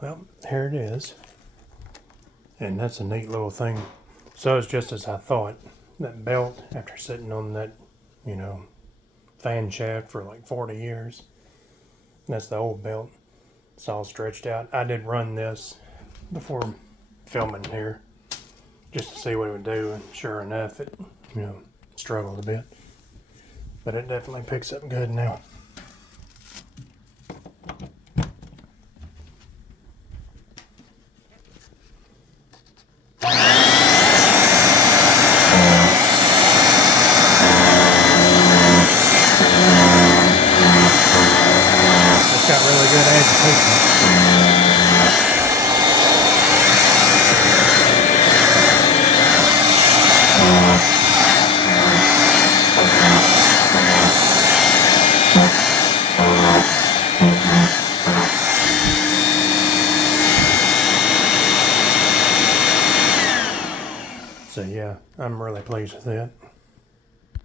Well, here it is. And that's a neat little thing. So it's just as I thought. That belt, after sitting on that, fan shaft for like 40 years, that's the old belt. It's all stretched out. I did run this before filming here just to see what it would do, and sure enough, it, struggled a bit. But it definitely picks up good now. It's got really good agitation. So yeah, I'm really pleased with it.